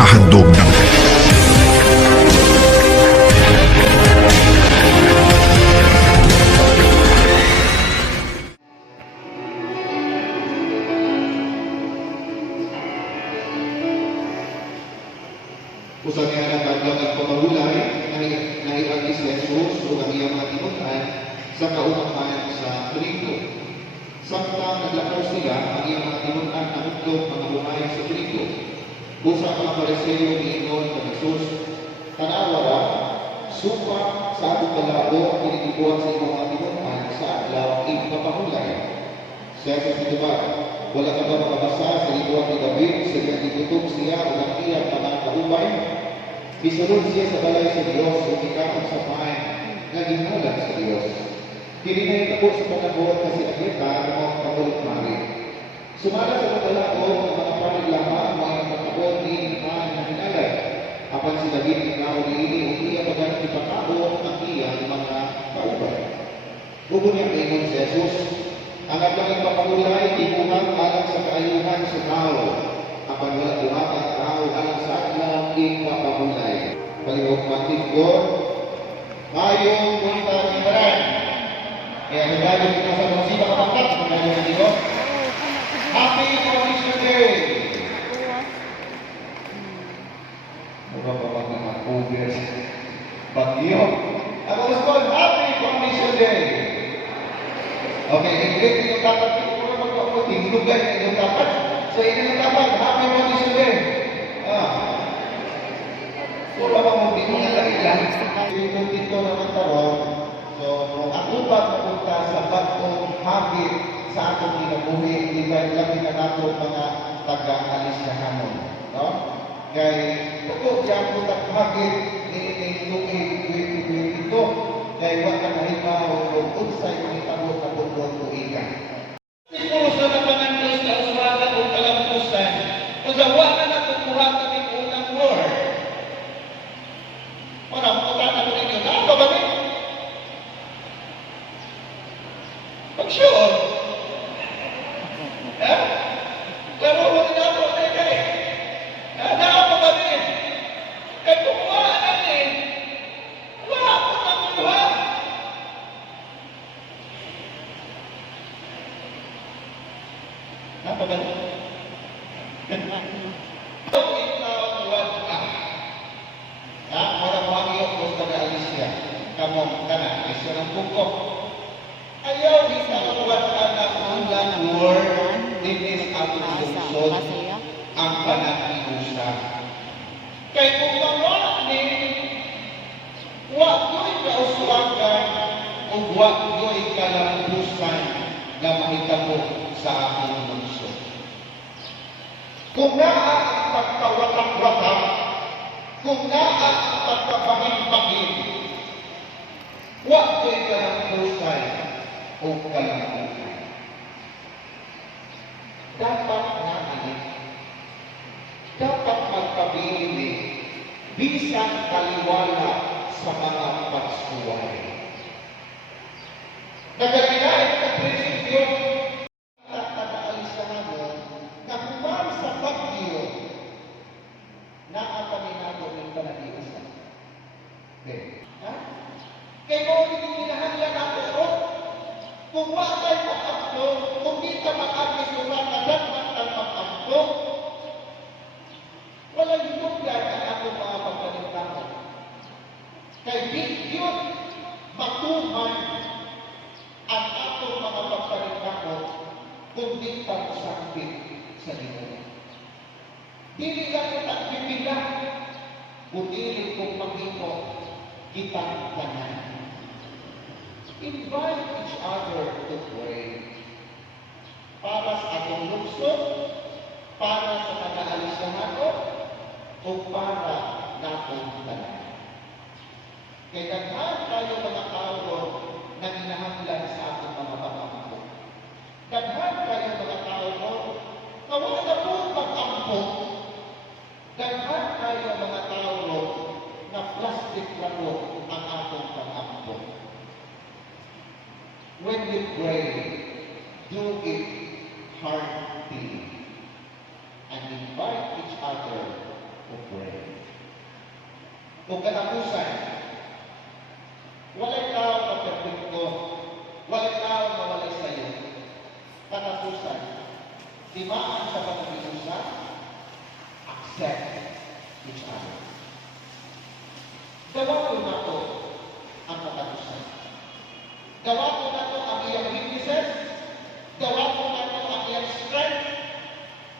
naghahandog ng Usa niya nagdagdag pamahulay na iagis Jesus o ang iyang mga tinutan sa kaumahan sa trigo. Samtang naglakaw sila, ang iyang mga tinutan na utlog mga buhay sa trigo. Usa ang mga Pariseo niingon sa Jesus, tanawa supa sa atong kalabo ang pinitibuan sa iyong mga tinutan sa adlaw ipapahulay. Sa ito wala ka ba makabasa sa libuan ni David sa iyang itutok siya o ang iyang mga kaubay? Bisulod siya sa balay sa Diyos o ikakang sa pahay na ginalag sa Diyos. Kininay ako sa panahon kasi nakita ang mga pagulot-mari. Sumala sa pagkalakot ng mga pamilama mga pagkakot ni Iman na ginalag. Apan si David ikaw ni Ili o iya pagkakot ipakao ang iyang mga kaubay. Bugo niya kaingon si Jesus, ang atlang ipapahulay, ibuhang alang sa kaayuhan sa tao. Apan wala buhang ang tao alang sa atlang ipapahulay. Palihog matig ko, ngayong punta ni Baran. Kaya nagayong kita sa mga siba kapangkat, nagayong natin ko. Happy Commission Day! Mura pa ba mga cover? Bagyo. Ako gusto ko, Happy Commission Day! Okay, i-greet yung dapat ko na magpaputing, lugay na yung dapat. So, ini yung dapat, Happy Commission Day! Pura pa mong binungan lang ilan. Yung dito naman taron, so, kung ako ba mapunta sa bagong habit sa atong kinabuhi, di ba lang pinanato mga taga-alis na hamon. No? Kaya, kung diyan po habit, ni 2022, kaya wag ka nahibaw kung unsay ang itabot na bundon ko ika. Siguro sa napangandos na uswagan o kalampusan, kung zawagan na kumuha kami unang word, pagkakita ko ninyo, tama ba rin? Pag-sure. Pero wala na ako, kaya tama ba rin? Kaya kumuha natin, wala ko na kumuha. Tama ba rin? Kamong kana, iso ng bukok. Ayaw kita magbuhat ka ng unang word, Dinis ang lungsod, ang panag-iusa. kay kung mga ni wag yo'y kauswagan o wag yo'y kalampusan na mahitabo sa aking lungsod. Kung naa ang pagkawatak-watak, kung naa ang pagkapangin-pangin, wag yo'y kalampusan o kalampusan. Dapat namin, dapat magpabili bisang kaliwala sa mga pagsuway. Nagaginain ng prinsipyo at nag-aalis ka namin na kumar sa bagyo na ang paminado ng panag-iusan. Okay. Ha? Kaya mo hindi kinahanglan natin ako. Kung wakay mag-ampo, kung di ka mag-agis kung nakadagmat ang mag-ampo, walang hinugyan ang akong mga pagkalimtaman. Kaya di yun matuman ang akong mga pagkalimtaman kung di ka masakit sa Diyos. Dili lang kita pipila, kundi kung maghimo kitang tanan. Invite each other to pray. Para sa atong lungsod, para sa pag-aalis ng ako, o para natong tanan. Kaya daghan tayo mga tao na hinahanglan sa atong mga pag-ampo. Daghan tayo mga tao na wala na po pag-ampo. Daghan tayo mga tao na plastic lang ang atong pag-ampo. When we pray, do it heartily and invite each other to pray. o katapusan. Walay tao na perfecto. Walay tao na walay sayo. Katapusan. Timaan sa pagkakiusan. Accept each other. Gawa ko na to ang katapusan. Gawa ko na to ang iyang weaknesses. Gawa ko na to ang iyang strength.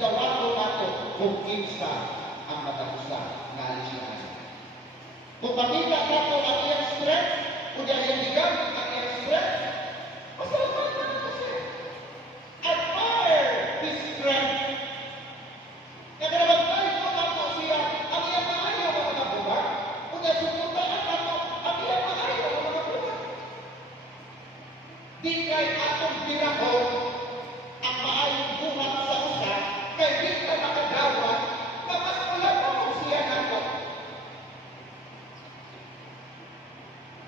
Gawa ko na to kung kinsa ang katapusan na alisyan. Kung makita na to ang iyang strength, kung iyang gigamit ang iyang strength, masalamat na ito siya. Admire his strength. Nakarabagay ko na to siya ang iyang maayaw mga nabuhat. Kung nasupuntaan na to ang iyang maayaw mga nabuhat. Di kay atong binahon ang maayong buhat sa usa, kay di ka makagawad na mas ulan mo siya nato.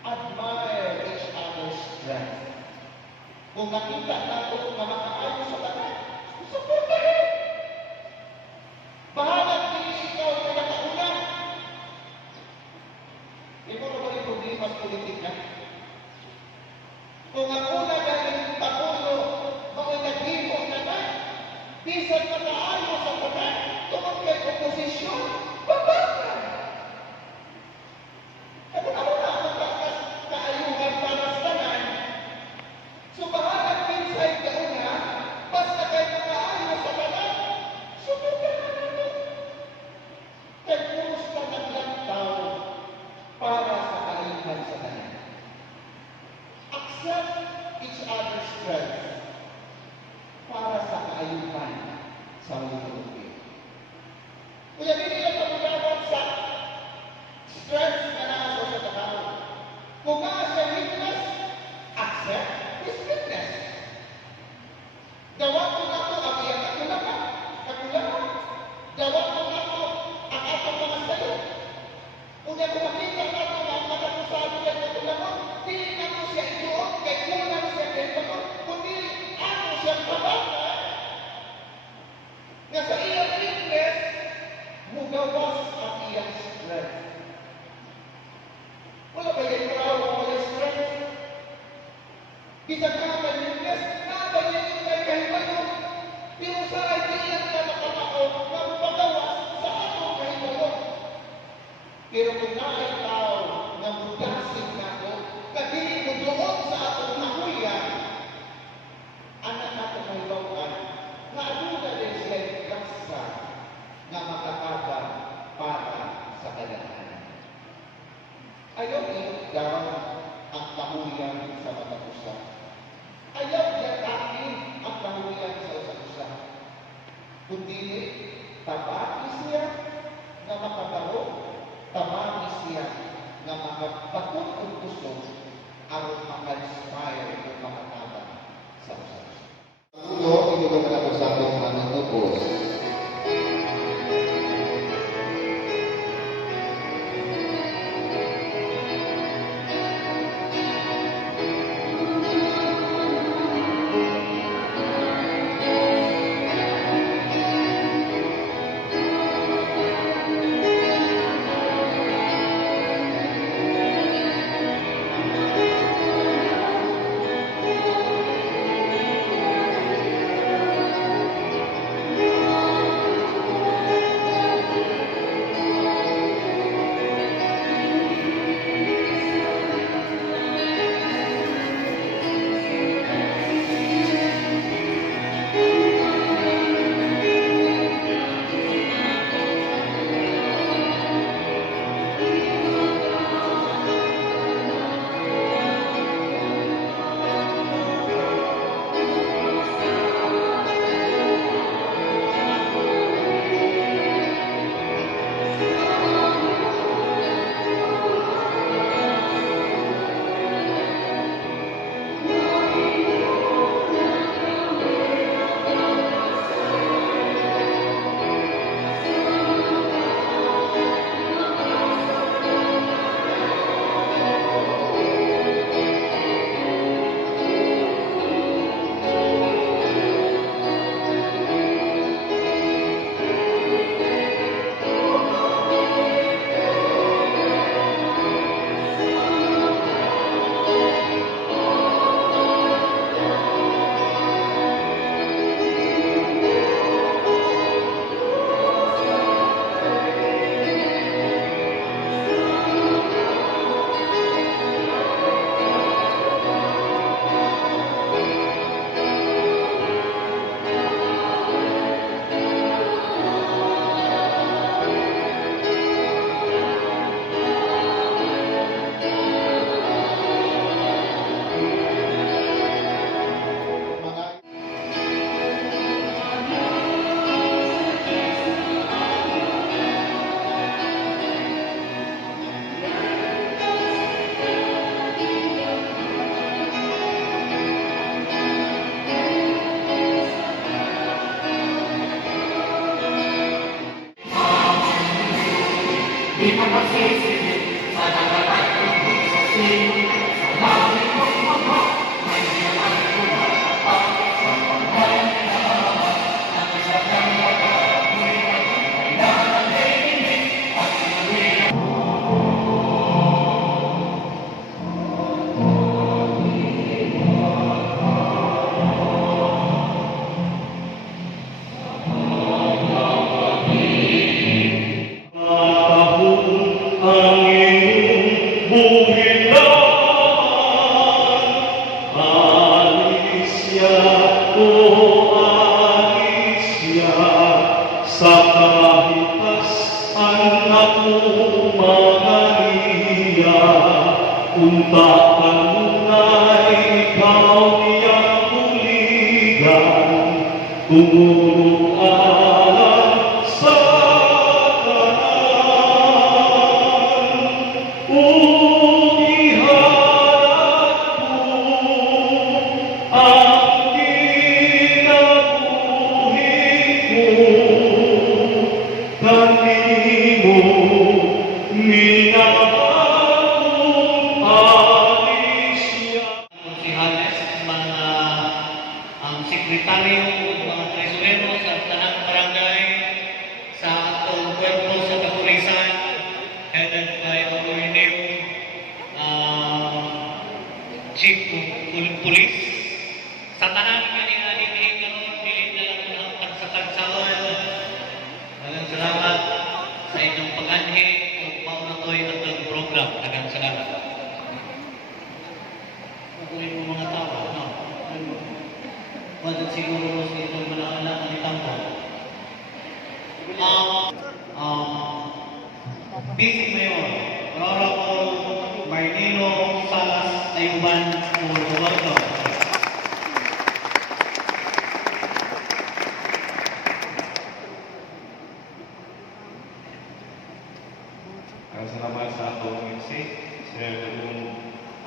Admire each other's strength. Kung nakita nato nga makaayo sa tanan, suportahin. Bahalag dili ikaw na nakauna. Imo na ba yung problema sa politika? Kung ako na galing Pangulo, mao'y naghimo na na, bisan makaayo sa tanan, tungkol kay oposisyon, babaka. Ano na ang bakas kaayuhan para sa tanan? So bahalag pinsay kauna, basta kay makaayo sa tanan, subukan na namin. Kay puros ka naglantaw para sa kaayuhan sa tanan. Accept each other's strength para sa kaayuhan sa mundo. Kaya hindi lang pagkakawag sa strength na nasa sa tao. Kung nga sa weakness, accept his weakness. Gawa ko na ito ang iyang kakulangan. Gawa ko na ito ang atong mga sayo. Kung ako makita na ito ang matapusahan ng kakulangan, hindi na ito siya ituon, kay kulang siya kayo, kundi ako siya kabata. Nga sa iyang weakness, mugawas ang iyang strength. Wala ba yung tao ang walang strength? Bisag ka ba weakness, ba yung kay kahibayo? Pero sa idea na nakatao, magpagawas sa atong kahibayo. Pero kung naay tao na mudasin na ako, kadili mo doon sa atong nahuyan, anak natin kahibawan, na aduna din siya kasa na makakabang para sa kalahan. Ayaw idaw ang kahuyan sa matapusan. Ayaw yatakin ang kahuyan sa usa-usa. Kundi tabaki siya na makabaro, tabaki siya na makapatong gusto ang maka-inspire o makatabang sa usa-usa. Pangulo, ito ka na sa atong anong upos. di ka masisipin sa dalagat ng pagsasin. Sa dami kong mga, may siyaman ko na kapatid sa pagkakita. Ang isa kang mag-amoy na kailangan naiinig at sinuwi. Sa kahitasan ako magaliya, unta kanunay ikaw iyang buligan, tumulong alam sa kanan. Umiharap ko ang kinabuhi ko, kanimo minabagong alisya. Konsihales, mga ang sekretaryo, mga tresurero sa tanang barangay, sa atong pueblo sa kapulisan, headed by our new chief of police. Sa tanang kanilang karon, pilit na lang ang pagsakagsaon. Maraming salamat sa inyong pag-anhi o mauna to'y atong program. Maraming salamat. Pagawin mo mga tao, no? Wadat siguro sa itong malaala ang itampo. Big Mayor, Honorable Marnilo Salas Ayuban for welcome. Salamat sa atong MC, Sir Dugong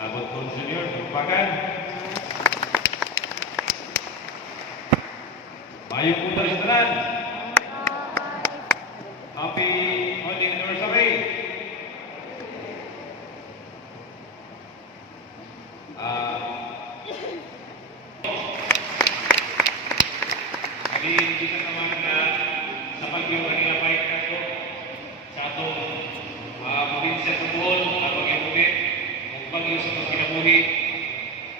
Abot Con Jr. Pagan. Mayong punta rin tanan. Happy Holy Anniversary. Hindi ka naman na sa pagyo kanila paik na ito sa atong probinsya sa Bohol, ang pag-ibugit, ang pag-iyo sa mga kinabuhi,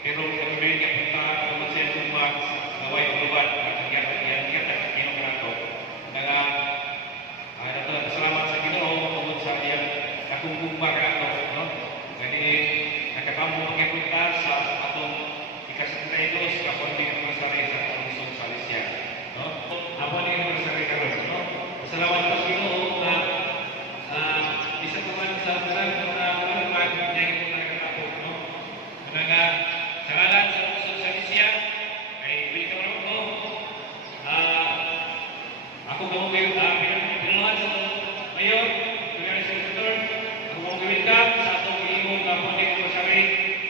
pero kami rin nga punta, naman sa itong mga naway ang lubat, at ang kinong kanato. Kaya, nato na salamat sa Ginoo, tungkol sa iyang kakumbumba kanato, no? Kasi, nakatamo magkipunta sa atong ika-72 kapag anniversary sa Luzon, sa Alicia, no? Apa ni anniversary karon, no? Salamat sa Ginoo na bisa kuman sa bulan mga yang ito nakakapot, no? Kaya sa ngalan sa Luzon, sa Alicia, ay bili ka mo ko. Ako mo kayo, pinuhan sa mayor, kaya sa sektor, ako mo gawin ka sa atong ilimong kapon ni Anniversary,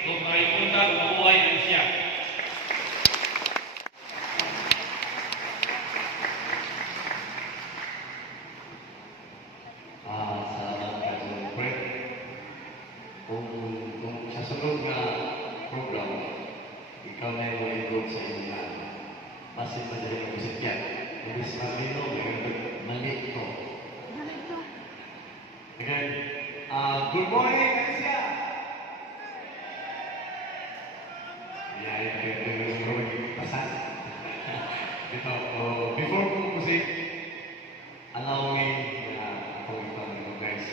kung maipunta, umuhay ang siya. Sa kanyang break, kung sa sunod na program, ikaw na yung enroll sa inyo na pasin pa dyan yung isip yan. Ibig sabihin mo, mali ito. Again, good morning, Alicia! Yeah, ito yung growing pasan. Ito, before ko proceed, allow me na ako itong guys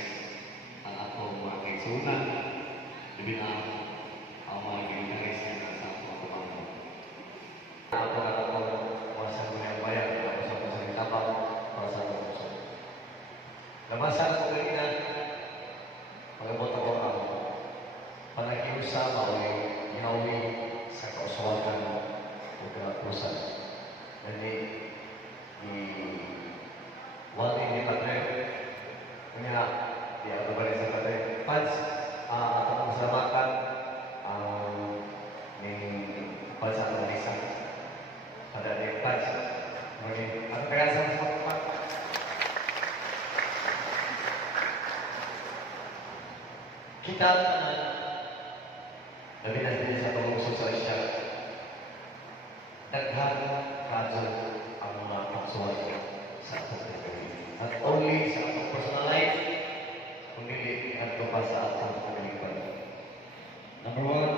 ang atong mga kaisunan, sabi na ang mga guys na sa mga kumano. Ako na ako mga sa mga bayan, tapos ako sa itabang, para sa mga kusa. Nabasa ko kanina, pagabot ako ang panakiusa, maway, ginawi sa kausawagan o kinapusan. Jadi, wali ni Padre, kanya di ako balik sa Padre. Pans, atong pasalamatan ni Pans atong isa. Pada ni Pans, ang kaya sa Kita tanan Labi na din sa pag-uusap sa isya. Daghan kaso ang mga paksuhan sa atong pagkakas. Not only sa atong personal life, kundi at pa sa atong pagkakas. Number one,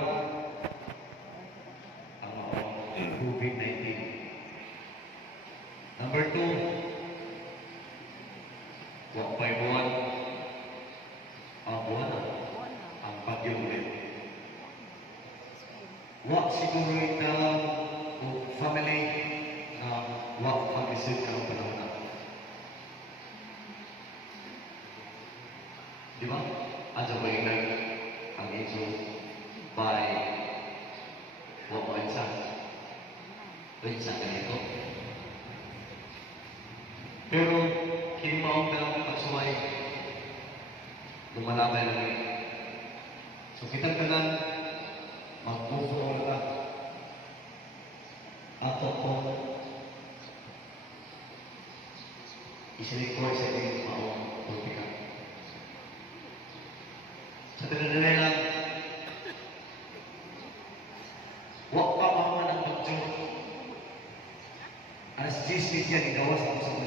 ang COVID-19. Number two, pa'y buwan, ang buwan ang bagyo ulit. Wa siguro ikaw o family na wa mag-isip ka ng panahon na. Di ba? Adyo ba ingay ang iso by wa mo insan. Insan ganito. Pero kinimaong dalang pagsuway lumalabay lang. So kita tanan magpuso na ato po isilikoy sa inyong maong politika. Sa tinanilay lang, wak pa maman ang pagtyo. Alas 10 media ni gawas ang sa